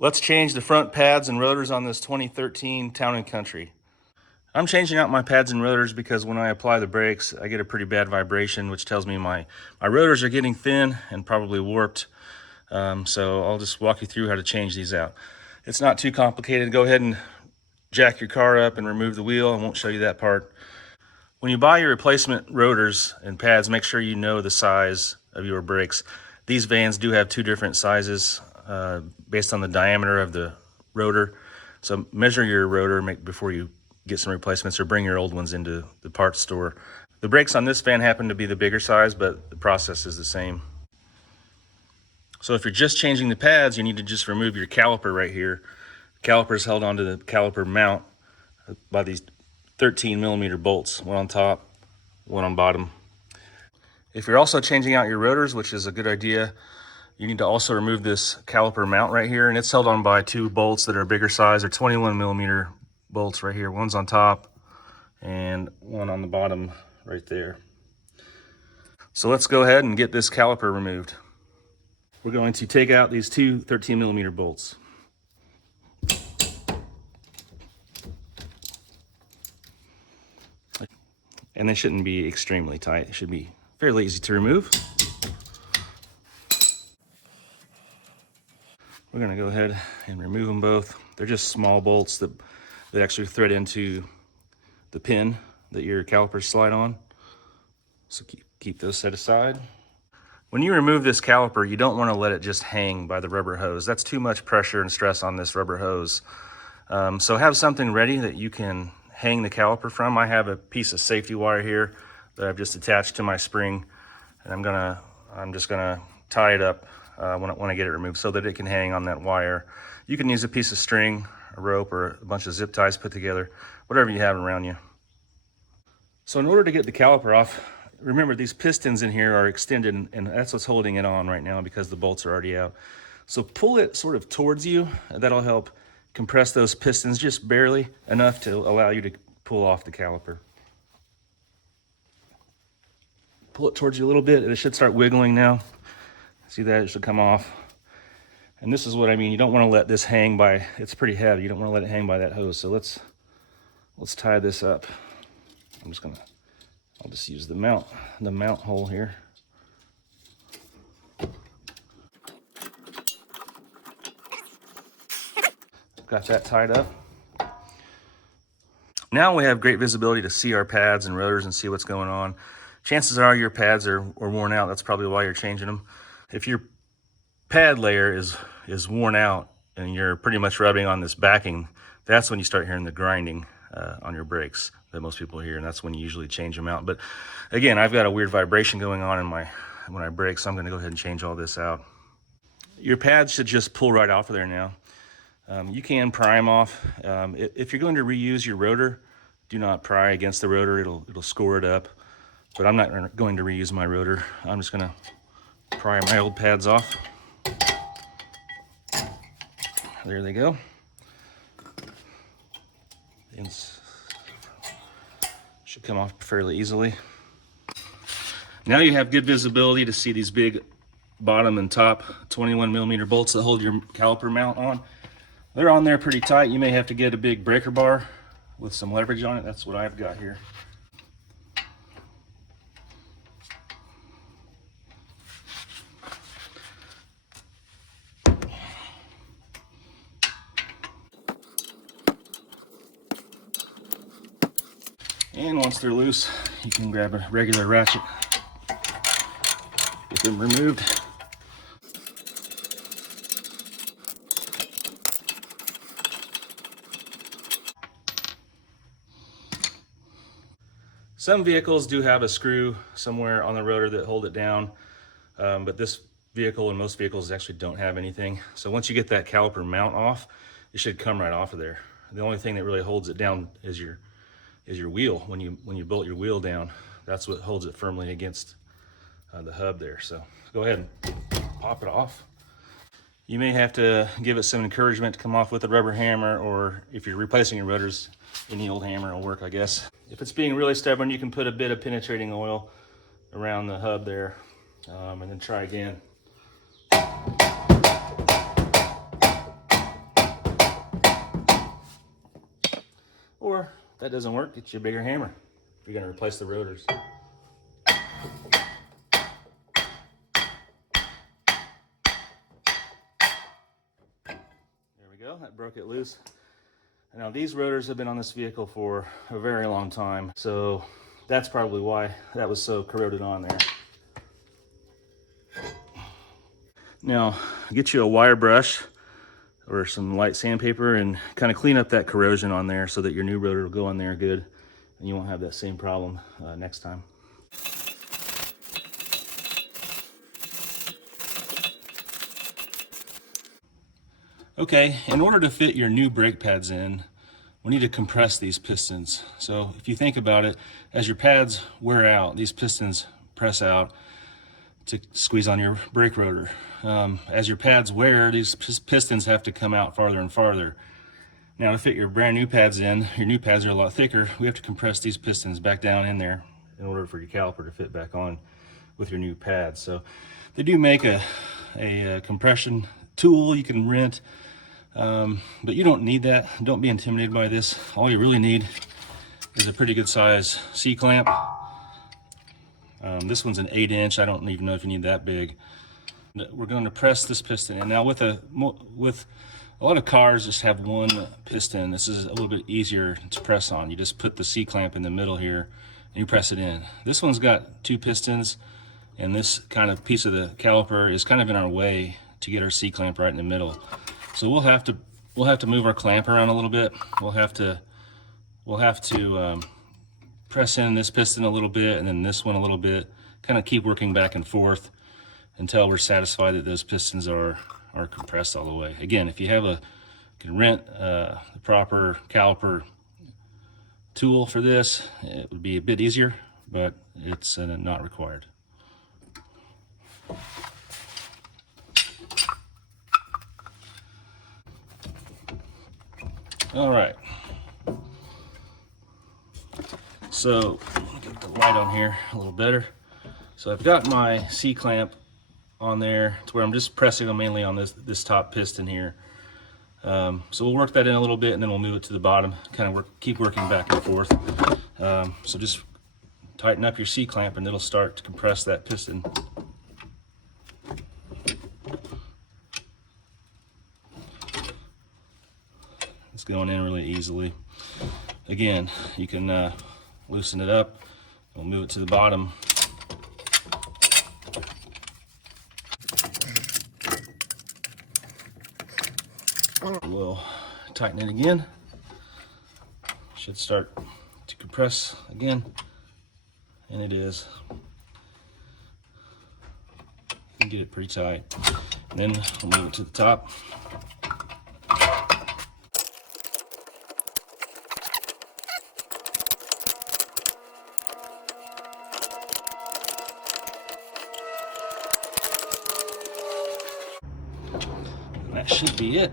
Let's change the front pads and rotors on this 2013 Town & Country. I'm changing out my pads and rotors because when I apply the brakes, I get a pretty bad vibration, which tells me my rotors are getting thin and probably warped. So I'll just walk you through how to change these out. It's not too complicated. Go ahead and jack your car up and remove the wheel. I won't show you that part. When you buy your replacement rotors and pads, make sure you know the size of your brakes. These vans do have two different sizes based on the diameter of the rotor. So measure your rotor before you get some replacements, or bring your old ones into the parts store. The brakes on this van happen to be the bigger size, but the process is the same. So if you're just changing the pads, you need to just remove your caliper right here. The caliper is held onto the caliper mount by these 13mm bolts, one on top, one on bottom. If you're also changing out your rotors, which is a good idea, you need to also remove this caliper mount right here, and it's held on by two bolts that are bigger size. They're 21mm bolts right here. One's on top and one on the bottom right there. So let's go ahead and get this caliper removed. We're going to take out these two 13mm bolts. And they shouldn't be extremely tight. They should be fairly easy to remove. We're gonna go ahead and remove them both. They're just small bolts that actually thread into the pin that your calipers slide on. So keep those set aside. When you remove this caliper, you don't want to let it just hang by the rubber hose. That's too much pressure and stress on this rubber hose. So have something ready that you can hang the caliper from. I have a piece of safety wire here that I've just attached to my spring, and I'm just gonna tie it up when I get it removed so that it can hang on that wire. You can use a piece of string, a rope, or a bunch of zip ties put together, whatever you have around you. So in order to get the caliper off, remember these pistons in here are extended, and that's what's holding it on right now because the bolts are already out. So pull it sort of towards you. That'll help compress those pistons just barely enough to allow you to pull off the caliper. Pull it towards you a little bit, and it should start wiggling now. See that? It should come off. And this is what I mean. You don't want to let this hang by, it's pretty heavy. You don't want to let it hang by that hose. So let's tie this up. I'll just use the mount hole here. Got that tied up. Now we have great visibility to see our pads and rotors and see what's going on. Chances are your pads are worn out. That's probably why you're changing them. If your pad layer is worn out and you're pretty much rubbing on this backing, that's when you start hearing the grinding on your brakes that most people hear, and that's when you usually change them out. But again, I've got a weird vibration going on in when I brake, so I'm going to go ahead and change all this out. Your pads should just pull right off of there now. You can pry them off. If you're going to reuse your rotor, do not pry against the rotor. It'll score it up. But I'm not going to reuse my rotor. I'm just going to pry my old pads off. There they go. Should come off fairly easily. Now you have good visibility to see these big bottom and top 21mm bolts that hold your caliper mount on. They're on there pretty tight. You may have to get a big breaker bar with some leverage on it. That's what I've got here. And once they're loose, you can grab a regular ratchet, get them removed. Some vehicles do have a screw somewhere on the rotor that hold it down, but this vehicle and most vehicles actually don't have anything. So once you get that caliper mount off, it should come right off of there. The only thing that really holds it down is your wheel. When you bolt your wheel down, that's what holds it firmly against the hub there. So go ahead and pop it off. You may have to give it some encouragement to come off with a rubber hammer, or if you're replacing your rotors, any old hammer will work, I guess. If it's being really stubborn, you can put a bit of penetrating oil around the hub there, and then try again. that doesn't work, get you a bigger hammer if you're going to replace the rotors. There we go, that broke it loose. Now these rotors have been on this vehicle for a very long time, so that's probably why that was so corroded on there. Now get you a wire brush or some light sandpaper and kind of clean up that corrosion on there so that your new rotor will go on there good and you won't have that same problem next time. Okay, in order to fit your new brake pads in, we need to compress these pistons. So if you think about it, as your pads wear out, these pistons press out to squeeze on your brake rotor. As your pads wear, these pistons have to come out farther and farther. Now to fit your brand new pads in, your new pads are a lot thicker, we have to compress these pistons back down in there in order for your caliper to fit back on with your new pads. So they do make a compression tool you can rent, but you don't need that. Don't be intimidated by this. All you really need is a pretty good size C-clamp. This one's an 8-inch. I don't even know if you need that big. We're going to press this piston in. Now with a lot of cars just have one piston. This is a little bit easier to press on. You just put the C-clamp in the middle here and you press it in. This one's got 2 pistons, and this kind of piece of the caliper is kind of in our way to get our C-clamp right in the middle. So we'll have to move our clamp around a little bit. We'll have to press in this piston a little bit and then this one a little bit, kind of keep working back and forth until we're satisfied that those pistons are compressed all the way. Again, if you can rent the proper caliper tool for this, it would be a bit easier, but it's not required. All right. So let me get the light on here a little better. So I've got my C-clamp on there to where I'm just pressing them mainly on this top piston here. So we'll work that in a little bit and then we'll move it to the bottom, kind of keep working back and forth. So just tighten up your C-clamp and it'll start to compress that piston. It's going in really easily. Again, you can loosen it up. We'll move it to the bottom. We'll tighten it again. Should start to compress again, and it is. You can get it pretty tight. And then we'll move it to the top. That should be it.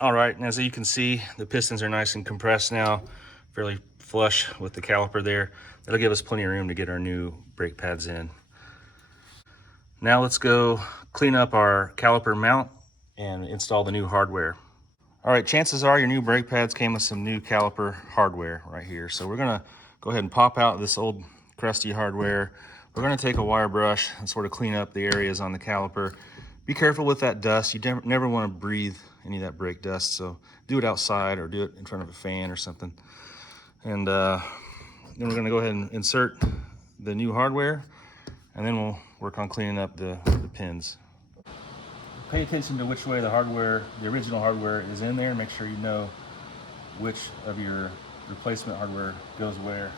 All right, and as you can see, the pistons are nice and compressed now, fairly flush with the caliper there. That'll give us plenty of room to get our new brake pads in. Now let's go clean up our caliper mount and install the new hardware. All right, chances are your new brake pads came with some new caliper hardware right here. So we're gonna go ahead and pop out this old crusty hardware. We're gonna take a wire brush and sort of clean up the areas on the caliper. Be careful with that dust. You never wanna breathe any of that brake dust. So do it outside or do it in front of a fan or something. And then we're gonna go ahead and insert the new hardware, and then we'll work on cleaning up the pins. Pay attention to which way the original hardware is in there. Make sure you know which of your replacement hardware goes where.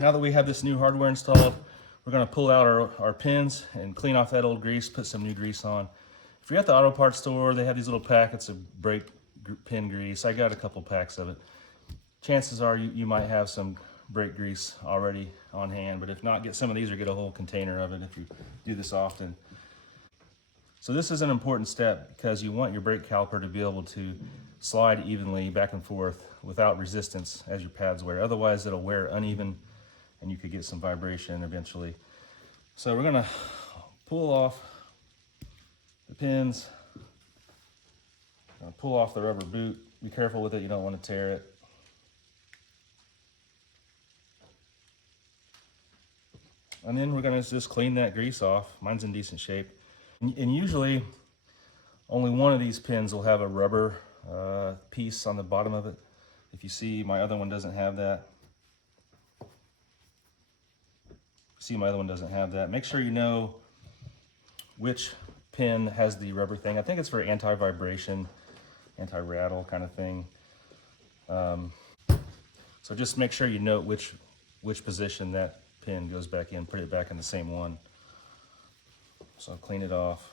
Now that we have this new hardware installed, we're going to pull out our pins and clean off that old grease, put some new grease on. If you're at the auto parts store, they have these little packets of brake pin grease. I got a couple packs of it. Chances are you might have some brake grease already on hand, but if not, get some of these or get a whole container of it if you do this often. So this is an important step because you want your brake caliper to be able to slide evenly back and forth without resistance as your pads wear. Otherwise it'll wear uneven and you could get some vibration eventually. So we're gonna pull off the pins, pull off the rubber boot. Be careful with it, you don't want to tear it. And then we're gonna just clean that grease off. Mine's in decent shape. And usually only one of these pins will have a rubber piece on the bottom of it. If you see, my other one doesn't have that. See, my other one doesn't have that. Make sure you know which pin has the rubber thing. I think it's for anti-vibration, anti-rattle kind of thing. So just make sure you note which position that pin goes back in, put it back in the same one. So I'll clean it off.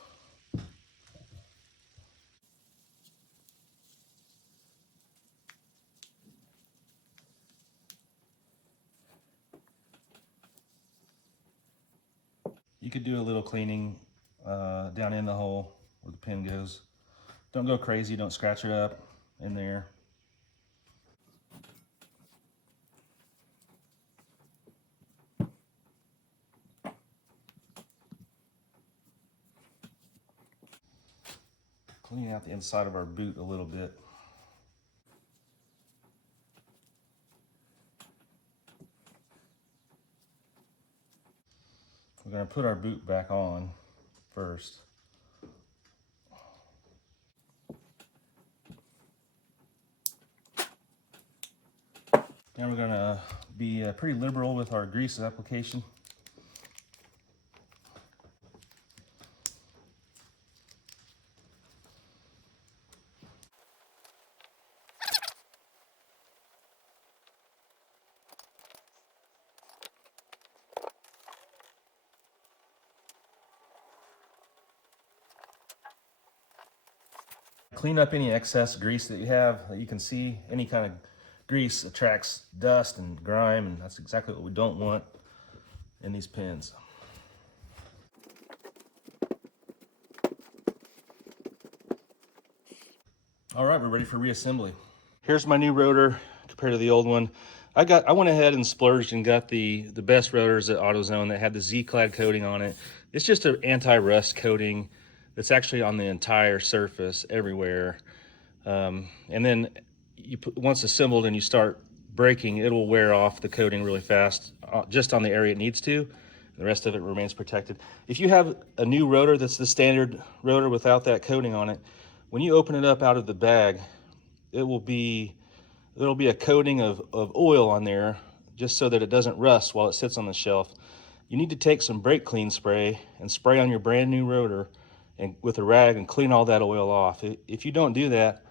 You could do a little cleaning down in the hole where the pin goes. Don't go crazy, don't scratch it up in there. Cleaning out the inside of our boot a little bit. We're going to put our boot back on first. Now we're going to be pretty liberal with our grease application. Clean up any excess grease that you have that you can see. Any kind of grease attracts dust and grime, and that's exactly what we don't want in these pins. All right, we're ready for reassembly. Here's my new rotor compared to the old one. I went ahead and splurged and got the best rotors at AutoZone that had the Z-clad coating on it. It's just an anti-rust coating that's actually on the entire surface everywhere. And then once assembled and you start braking, it will wear off the coating really fast, just on the area it needs to. The rest of it remains protected. If you have a new rotor that's the standard rotor without that coating on it, when you open it up out of the bag, there'll be a coating of oil on there just so that it doesn't rust while it sits on the shelf. You need to take some brake clean spray and spray on your brand new rotor and with a rag and clean all that oil off. If you don't do that,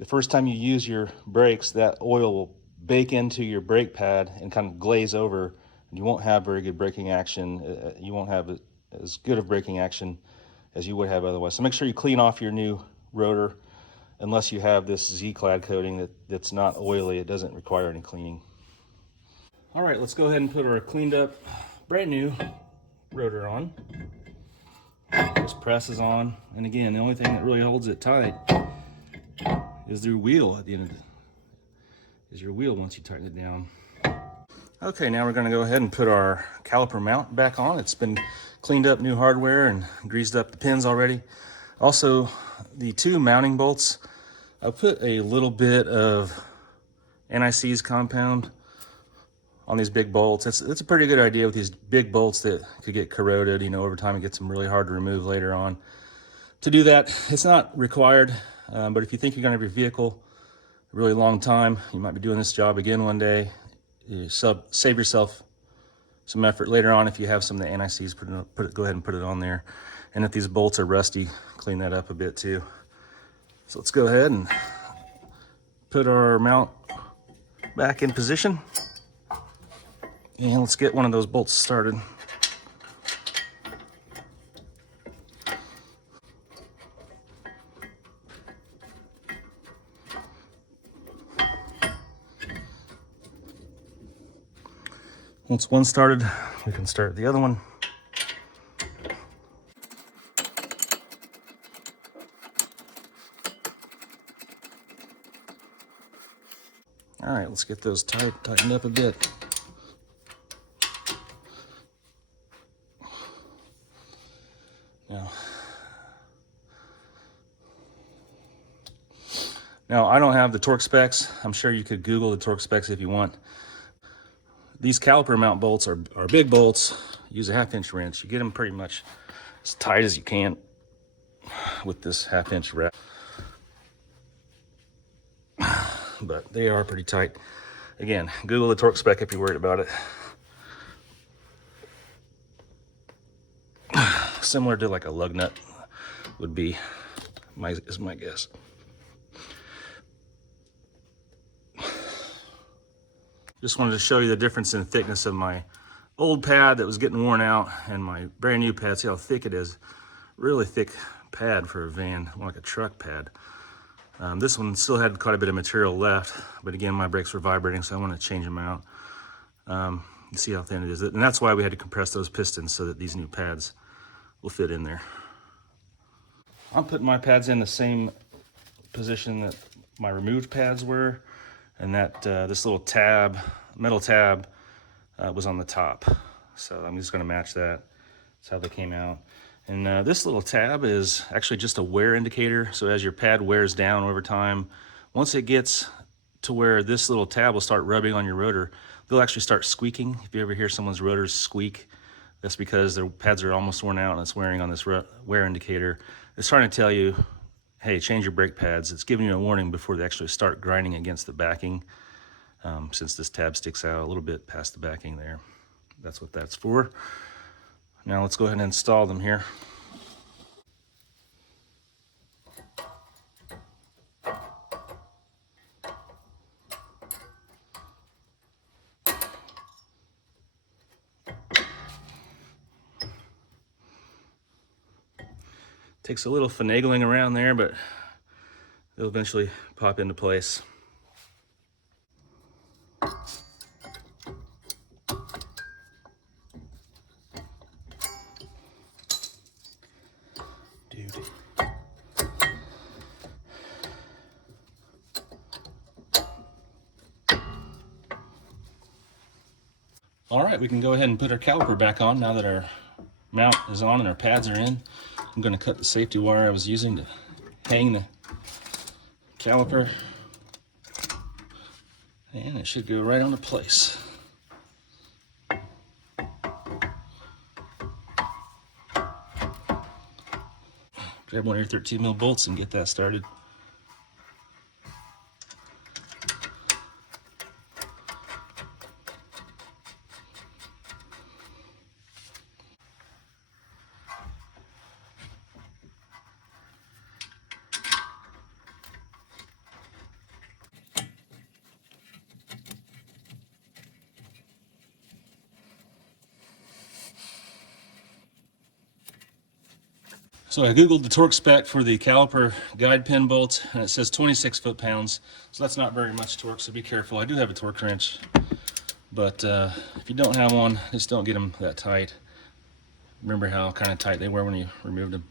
the first time you use your brakes, that oil will bake into your brake pad and kind of glaze over, and you won't have very good braking action. You won't have as good of braking action as you would have otherwise. So make sure you clean off your new rotor, unless you have this Z-clad coating that's not oily. It doesn't require any cleaning. All right, let's go ahead and put our cleaned up brand new rotor on. This presses on, and again, the only thing that really holds it tight is your wheel at the end of is your wheel once you tighten it down. Okay, now we're going to go ahead and put our caliper mount back on. It's been cleaned up, new hardware, and greased up the pins already. Also, the two mounting bolts, I put a little bit of NIC's compound on these big bolts. It's a pretty good idea with these big bolts that could get corroded. You know, over time it gets them really hard to remove later on. To do that, it's not required, but if you think you're going to have your vehicle a really long time, you might be doing this job again one day, you save yourself some effort later on. If you have some of the NICs, go ahead and put it on there. And if these bolts are rusty, clean that up a bit too. So let's go ahead and put our mount back in position. And let's get one of those bolts started. Once one started, we can start the other one. All right, let's get those tightened up a bit. Now, I don't have the torque specs. I'm sure you could Google the torque specs if you want. These caliper mount bolts are big bolts. Use a 1/2 inch wrench. You get them pretty much as tight as you can with this 1/2 inch wrap. But they are pretty tight. Again, Google the torque spec if you're worried about it. Similar to like a lug nut would be, is my guess. Just wanted to show you the difference in thickness of my old pad that was getting worn out and my brand new pad. See how thick it is. Really thick pad for a van, more like a truck pad. This one still had quite a bit of material left, but again, my brakes were vibrating, so I want to change them out. You see how thin it is. And that's why we had to compress those pistons so that these new pads will fit in there. I'm putting my pads in the same position that my removed pads were, and that this little tab, metal tab, was on the top. So I'm just gonna match that. That's how they came out. And this little tab is actually just a wear indicator. So as your pad wears down over time, once it gets to where this little tab will start rubbing on your rotor, they'll actually start squeaking. If you ever hear someone's rotors squeak, that's because their pads are almost worn out and it's wearing on this wear indicator. It's trying to tell you, hey, change your brake pads. It's giving you a warning before they actually start grinding against the backing, since this tab sticks out a little bit past the backing there. That's what that's for. Now let's go ahead and install them here. Takes a little finagling around there, but they'll eventually pop into place. All right, we can go ahead and put our caliper back on now that our mount is on and our pads are in. I'm going to cut the safety wire I was using to hang the caliper, and it should go right onto place. Grab one of your 13mm bolts and get that started. So I Googled the torque spec for the caliper guide pin bolt, and it says 26 foot-pounds. So that's not very much torque, so be careful. I do have a torque wrench, but if you don't have one, just don't get them that tight. Remember how kind of tight they were when you removed them.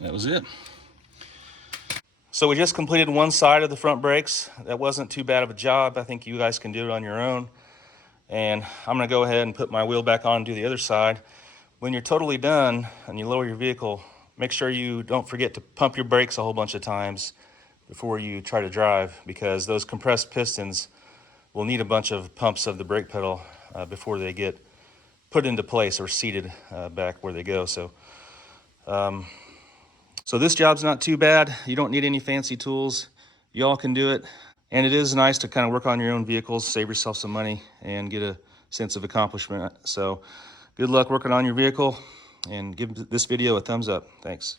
That was it. So we just completed one side of the front brakes. That wasn't too bad of a job. I think you guys can do it on your own. And I'm gonna go ahead and put my wheel back on and do the other side. When you're totally done and you lower your vehicle, make sure you don't forget to pump your brakes a whole bunch of times before you try to drive, because those compressed pistons will need a bunch of pumps of the brake pedal before they get put into place or seated back where they go. So this job's not too bad. You don't need any fancy tools. You all can do it. And it is nice to kind of work on your own vehicles, save yourself some money, and get a sense of accomplishment. So good luck working on your vehicle, and give this video a thumbs up. Thanks.